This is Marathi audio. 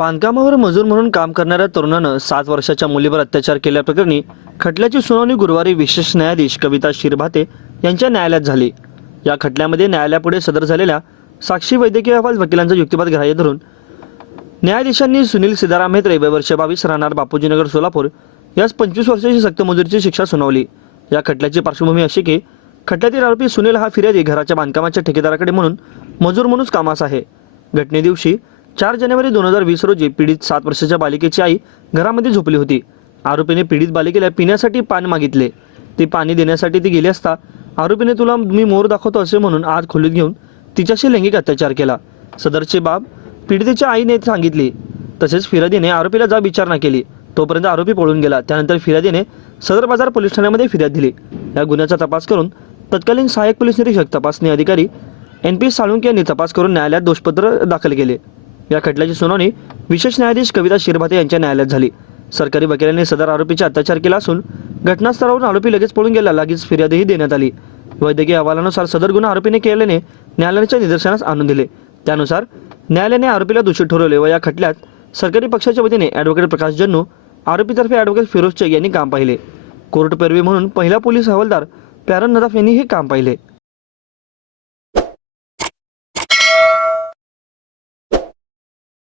बांधकामावर मजूर म्हणून काम करणाऱ्या तरुणानं सात वर्षाच्या मुलीवर अत्याचार केल्याप्रकरणी खटल्याची सुनावणी गुरुवारी विशेष न्यायाधीश कविता शिरभाते यांच्या न्यायालयात झाली. या खटल्यामध्ये न्यायालयापुढे सदर झालेल्या साक्षी वैद्यकीय अहवाल वकिलांचा युक्तिवाद ग्राह्य धरून न्यायाधीशांनी सुनील सिदाराम मेत्रे वर्ष बावीस राहणार बापूजीनगर सोलापूर यास पंचवीस वर्षाची सक्तमजुरीची शिक्षा सुनावली. या खटल्याची पार्श्वभूमी अशी की खटल्यातील आरोपी सुनील हा फिर्यादी घराच्या बांधकामाच्या ठेकेदाराकडे म्हणून मजूर म्हणूनच कामास आहे. घटने दिवशी चार जानेवारी दोन हजार वीस रोजी पीडित सात वर्षाच्या बालिकेची आई घरामध्ये झोपली होती. आरोपीने पीडित बालिकेला पिण्यासाठी पाणी मागितले. ते पाणी देण्यासाठी ती गेली असता आरोपीने तुला मी मोर दाखवतो असे म्हणून आत खोलीत घेऊन तिच्याशी लैंगिक अत्याचार केला. सदरची बाब पीडितेच्या आईने सांगितली. तसेच फिर्यादीने आरोपीला जाब विचारणा केली. तोपर्यंत आरोपी पळून गेला. त्यानंतर फिर्यादीने सदर बाजार पोलीस ठाण्यामध्ये फिर्याद दिली. या गुन्ह्याचा तपास करून तत्कालीन सहाय्यक पोलीस निरीक्षक तपासणी अधिकारी एन पी साळुंके यांनी तपास करून न्यायालयात दोषपत्र दाखल केले. या खटल्याची सुनावणी विशेष न्यायाधीश कविता शिरभाते यांच्या न्यायालयात झाली. सरकारी वकिलांनी सदर आरोपीचा अत्याचार केला असून घटनास्थळावरून आरोपी लगेच पळून गेला. लगेच फिर्यादही देण्यात आली. वैद्यकीय अहवालानुसार सदर गुन्हा आरोपीने केल्याने न्यायालयाच्या निदर्शनास आणून दिले. त्यानुसार न्यायालयाने आरोपीला दोषी ठरवले व या खटल्यात सरकारी पक्षाच्या वतीने ॲडव्होकेट प्रकाश जन्नू आरोपीतर्फे ॲडव्होकेट फिरोज शेख यांनी काम पाहिले. कोर्ट पेरवी म्हणून पहिला पोलीस हवालदार प्यारन नदाफ यांनी हे काम पाहिले.